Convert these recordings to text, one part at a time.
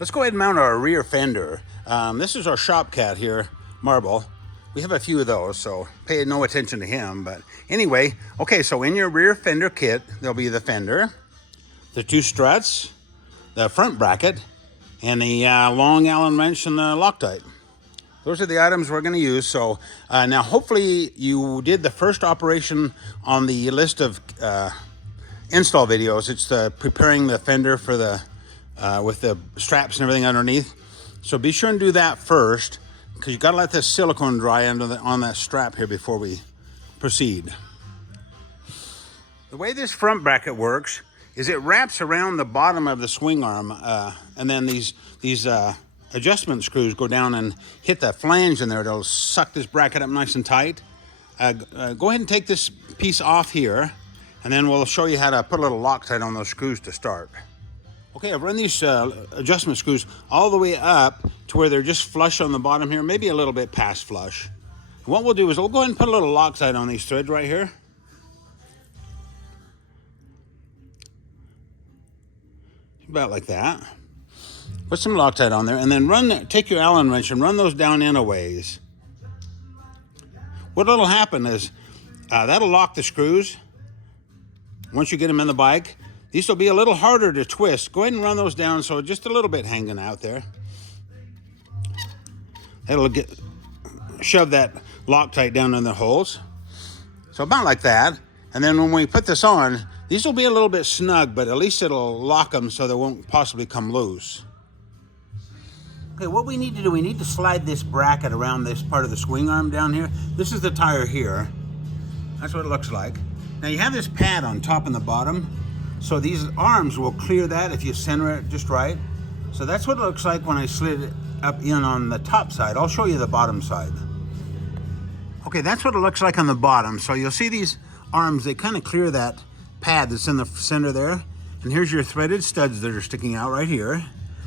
Let's go ahead and mount our rear fender. This is our shop cat here, Marble. We have a few of those, so pay no attention to him. But anyway, okay, so in your rear fender kit, there'll be the fender, the two struts, the front bracket, and the long Allen wrench and the Loctite. Those are the items we're going to use. So now hopefully you did the first operation on the list of install videos. It's preparing the fender for the with the straps and everything underneath. So be sure and do that first, because you got to let this silicone dry on that strap here before we proceed. The way this front bracket works is it wraps around the bottom of the swing arm, and then these adjustment screws go down and hit that flange in there. It'll suck this bracket up nice and tight. Go ahead and take this piece off here, and then we'll show you how to put a little Loctite on those screws to start. Okay, I've run these adjustment screws all the way up to where they're just flush on the bottom here, maybe a little bit past flush. And what we'll do is we'll go ahead and put a little Loctite on these threads right here. About like that. Put some Loctite on there, and then take your Allen wrench and run those down in a ways. What'll happen is that'll lock the screws. Once you get them in the bike, these will be a little harder to twist. Go ahead and run those down so just a little bit hanging out there. It'll shove that Loctite down in the holes. So about like that. And then when we put this on, these will be a little bit snug, but at least it'll lock them so they won't possibly come loose. Okay, what we need to do, we need to slide this bracket around this part of the swing arm down here. This is the tire here. That's what it looks like. Now you have this pad on top and the bottom. So these arms will clear that if you center it just right. So that's what it looks like when I slid it up in on the top side. I'll show you the bottom side. Okay, that's what it looks like on the bottom. So you'll see these arms, they kind of clear that pad that's in the center there. And here's your threaded studs that are sticking out right here.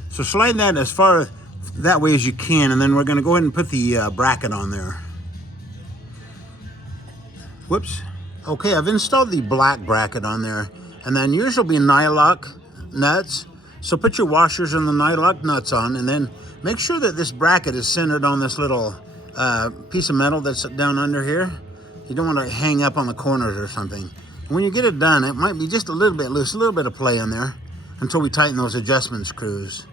So slide that as far that way as you can, and then we're going to go ahead and put the bracket on there. Whoops. Okay, I've installed the black bracket on there. And then yours will be nylock nuts. So put your washers and the nylock nuts on, and then make sure that this bracket is centered on this little piece of metal that's down under here. You don't want to hang up on the corners or something. And when you get it done, it might be just a little bit loose, a little bit of play in there until we tighten those adjustment screws.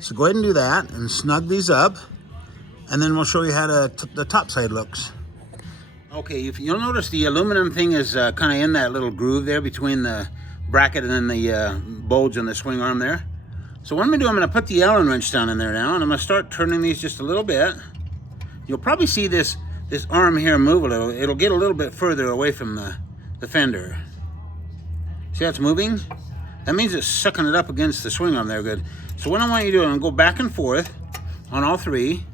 So go ahead and do that and snug these up, and then we'll show you how the top side looks. Okay, if you'll notice the aluminum thing is kind of in that little groove there between the bracket and then the bulge in the swing arm there. So what I'm going to do, I'm going to put the Allen wrench down in there now, and I'm going to start turning these just a little bit. You'll probably see this arm here move a little. It'll get a little bit further away from the fender. See how it's moving? That means it's sucking it up against the swing arm there good. So what I want you to do, I'm going to go back and forth on all three.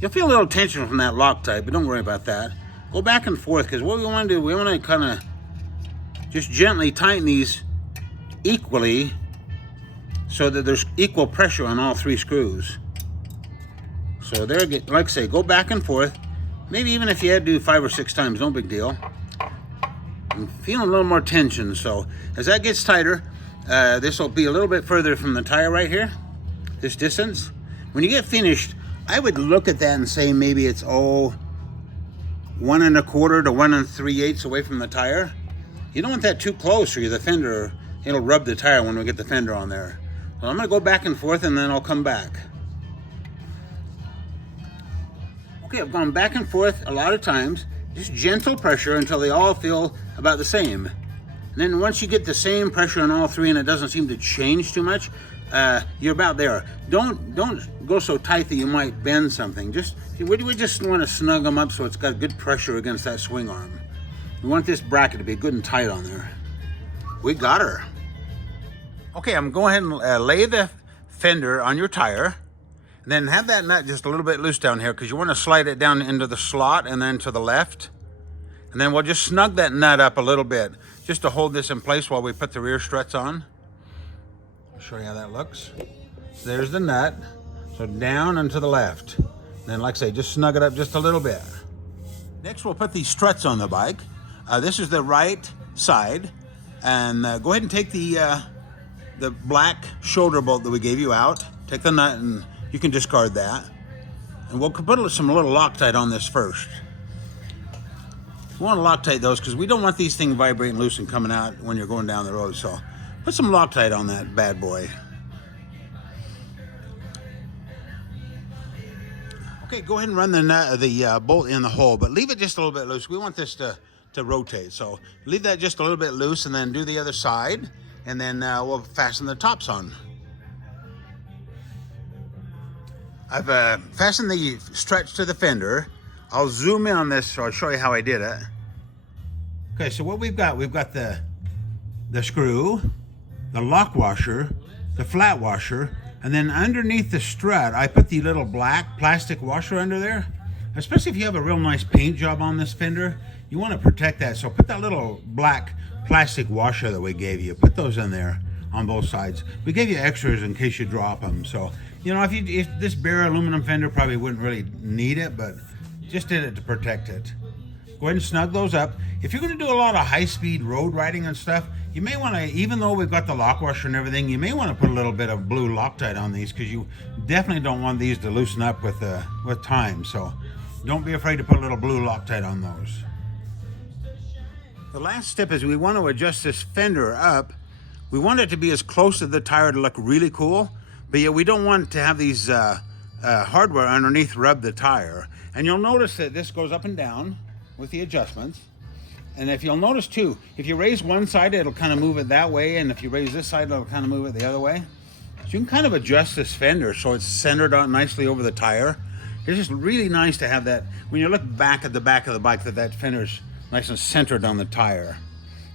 You'll feel a little tension from that Loctite, but don't worry about that. Go back and forth, because what we want to do, we want to kind of just gently tighten these equally so that there's equal pressure on all three screws. So there, like I say, go back and forth. Maybe even if you had to do 5 or 6 times, no big deal. I'm feeling a little more tension, so as that gets tighter, this will be a little bit further from the tire right here, this distance. When you get finished, I would look at that and say maybe it's 1 1/4 to 1 3/8 away from the tire. You don't want that too close, or the fender, it'll rub the tire when we get the fender on there. So I'm going to go back and forth, and then I'll come back. Okay, I've gone back and forth a lot of times. Just gentle pressure until they all feel about the same. And then once you get the same pressure on all three and it doesn't seem to change too much, you're about there. Don't go so tight that you might bend something. We just want to snug them up so it's got good pressure against that swing arm. We want this bracket to be good and tight on there. We got her. Okay, I'm going ahead and lay the fender on your tire, and then have that nut just a little bit loose down here, because you want to slide it down into the slot and then to the left. And then we'll just snug that nut up a little bit just to hold this in place while we put the rear struts on. I'll show you how that looks. There's the nut. So down and to the left. Then, like I say, just snug it up just a little bit. Next, we'll put these struts on the bike. This is the right side. And go ahead and take the black shoulder bolt that we gave you out. take the nut and you can discard that. And we'll put some little Loctite on this first. You want to Loctite those because we don't want these things vibrating loose and coming out when you're going down the road. So put some Loctite on that bad boy. Okay, go ahead and run the bolt in the hole, but leave it just a little bit loose. We want this to rotate, so leave that just a little bit loose and then do the other side, and then we'll fasten the tops on. I've fastened the stretch to the fender. I'll zoom in on this so I'll show you how I did it. Okay, so what we've got the screw, the lock washer, the flat washer, and then underneath the strut, I put the little black plastic washer under there. Especially if you have a real nice paint job on this fender, you want to protect that. So put that little black plastic washer that we gave you. Put those in there on both sides. We gave you extras in case you drop them. So, you know, if this bare aluminum fender probably wouldn't really need it, but just did it to protect it. Go ahead and snug those up. If you're going to do a lot of high-speed road riding and stuff, you may want to, even though we've got the lock washer and everything, you may want to put a little bit of blue Loctite on these because you definitely don't want these to loosen up with time. So don't be afraid to put a little blue Loctite on those. The last step is we want to adjust this fender up. We want it to be as close to the tire to look really cool, but yet we don't want to have these hardware underneath rub the tire. And you'll notice that this goes up and down with the adjustments. And if you'll notice too, if you raise one side, it'll kind of move it that way. And if you raise this side, it'll kind of move it the other way. So you can kind of adjust this fender so it's centered out nicely over the tire. It's just really nice to have that, when you look back at the back of the bike, that fender's nice and centered on the tire.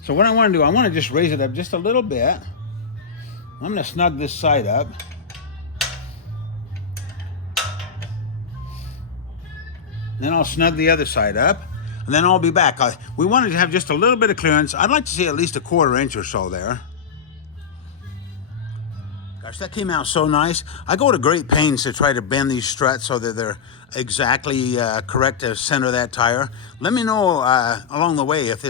So what I want to do, I want to just raise it up just a little bit. I'm going to snug this side up. Then I'll snug the other side up. And then I'll be back. We wanted to have just a little bit of clearance. I'd like to see at least 1/4 inch or so there. Gosh, that came out so nice. I go to great pains to try to bend these struts so that they're exactly correct to center that tire. Let me know along the way if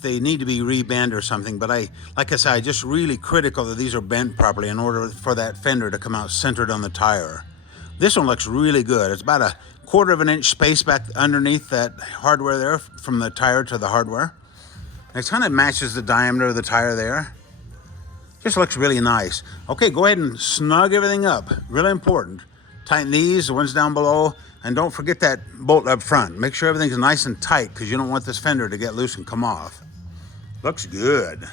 they need to be rebent or something. But like I said, I'm just really critical that these are bent properly in order for that fender to come out centered on the tire. This one looks really good. It's about 1/4 inch space back underneath that hardware there from the tire to the hardware. It kind of matches the diameter of the tire there. Just looks really nice. Okay, go ahead and snug everything up. Really important. Tighten these, the ones down below, and don't forget that bolt up front. Make sure everything's nice and tight because you don't want this fender to get loose and come off. Looks good.